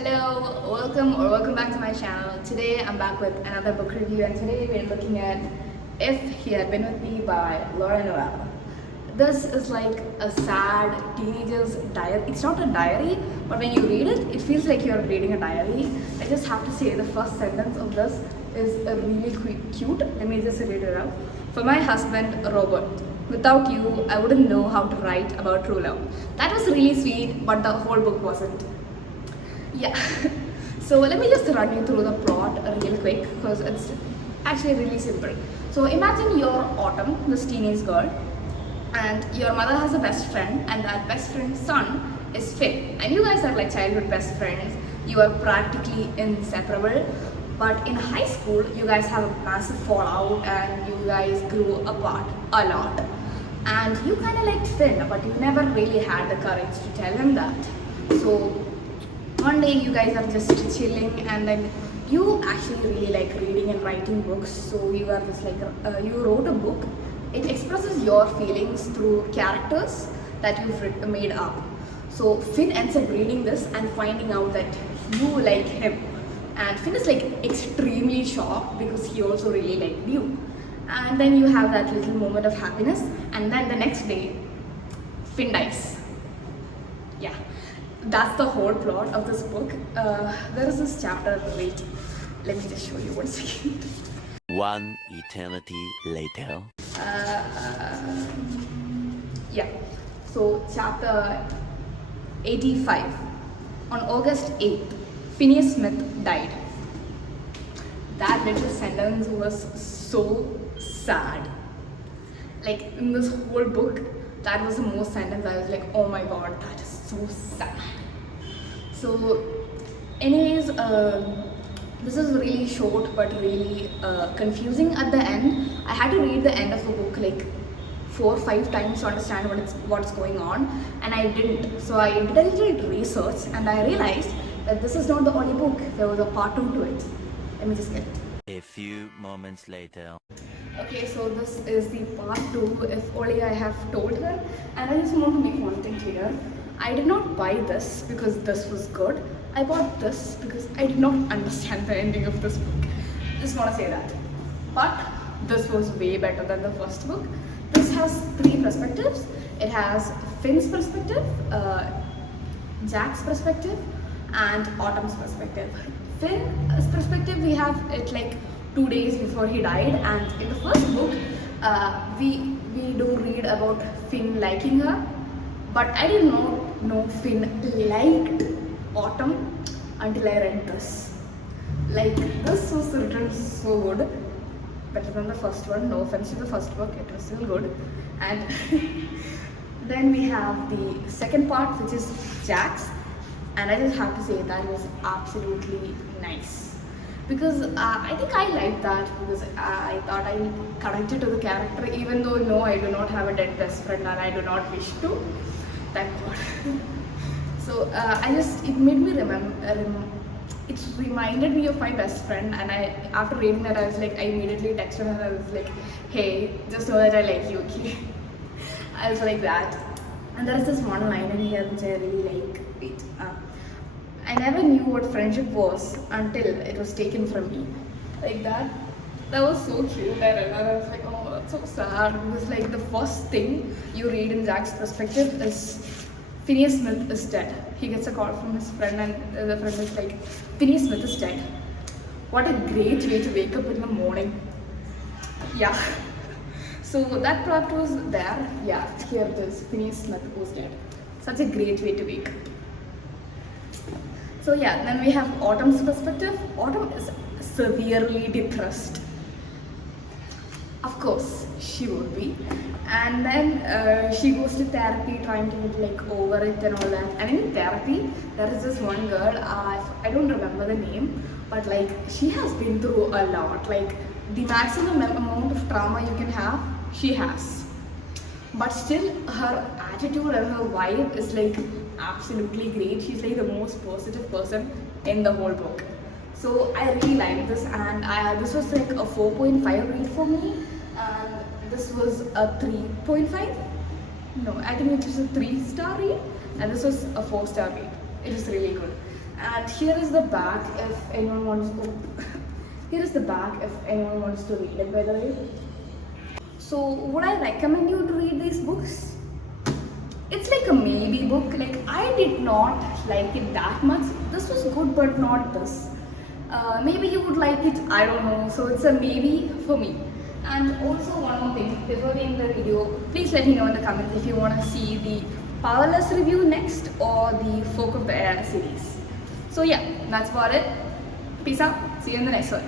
Hello, welcome back to my channel. Today I'm back with another book review, and today we're looking at If He Had Been With Me by Nowlin. This is like a sad teenager's diary. It's not a diary, but when you read it, it feels like you're reading a diary. I just have to say the first sentence of this is really cute. Let me just read it out. For my husband, Robert. Without you, I wouldn't know how to write about true love. That was really sweet, but the whole book wasn't. Yeah. So let me just run you through the plot real quick because it's actually really simple. So imagine you're Autumn, this teenage girl, and your mother has a best friend, and that best friend's son is Finn. And you guys are like childhood best friends. You are practically inseparable. But in high school, you guys have a massive fallout and you guys grew apart a lot. And you kind of liked Finn, but you never really had the courage to tell him that. So one day you guys are just chilling, and then you actually really like reading and writing books. So you are just like you wrote a book. It expresses your feelings through characters that you've made up. So Finn ends up reading this and finding out that you like him, and Finn is like extremely shocked because he also really liked you. And then you have that little moment of happiness, and then the next day Finn dies. Yeah, that's the whole plot of this book. There is this chapter. Wait, let me just show you 1 second. One eternity later. Yeah, so chapter 85. On August 8th, Phineas Smith died. That little sentence was so sad. Like in this whole book, that was the most sentence I was like, oh my god, that is so sad. So anyways, this is really short but really confusing at the end. I had to read the end of the book like 4 or 5 times to understand what's going on, and I didn't. So I did a little research and I realized that this is not the only book. There was a part 2 to it. Let me just get it. A few moments later. Okay, so this is the part 2. If only I have told her. And I just want to make one thing clear. I did not buy this because this was good. I bought this because I did not understand the ending of this book. Just want to say that. But this was way better than the first book. This has 3 perspectives. It has Finn's perspective, Jack's perspective, and Autumn's perspective. Finn's perspective, we have it like 2 days before he died, and in the first book, we do read about Finn liking her, but I did not know Finn liked Autumn until I read this. Like, this was written so good, better than the first one. No offense to the first book, it was still good. And then we have the second part, which is Jack's. And I just have to say that was absolutely nice, because I think I liked that because I thought I connected to the character, even though no, I do not have a dead best friend and I do not wish to. Thank God. So it made me it reminded me of my best friend, and after reading that I was like, I immediately texted her and I was like, hey, just know that I like you, okay? I was like that. And there is this one line in here which I really like. Wait, I never knew what friendship was until it was taken from me. Like that. That was so cute. And I was like, oh, that's so sad. Because like the first thing you read in Jack's perspective is Phineas Smith is dead. He gets a call from his friend, and the friend is like, Phineas Smith is dead. What a great way to wake up in the morning. Yeah. So that plot was there. Yeah, here it is. Phineas Smith was dead. Such a great way to wake up. So yeah, then we have Autumn's perspective. Autumn is severely depressed. Of course, she would be. And then she goes to therapy trying to get like over it and all that. And in therapy, there is this one girl, I don't remember the name, but like she has been through a lot. Like the maximum amount of trauma you can have, she has. But still, her attitude and her vibe is like absolutely great. She's like the most positive person in the whole book. So I really like this, and this was like a 4.5 read for me, and this was a 3.5. No, I think it was a 3-star read, and this was a 4-star read. It was really good. And here is the back if anyone wants to. Here is the back if anyone wants to read it, by the way. So, would I recommend you to read these books? It's like a maybe book. Like, I did not like it that much. This was good, but not this. Maybe you would like it, I don't know. So it's a maybe for me. And also one more thing, before we end the video, please let me know in the comments if you want to see the Powerless review next or the Folk of the Air series. So yeah, that's about it. Peace out. See you in the next one.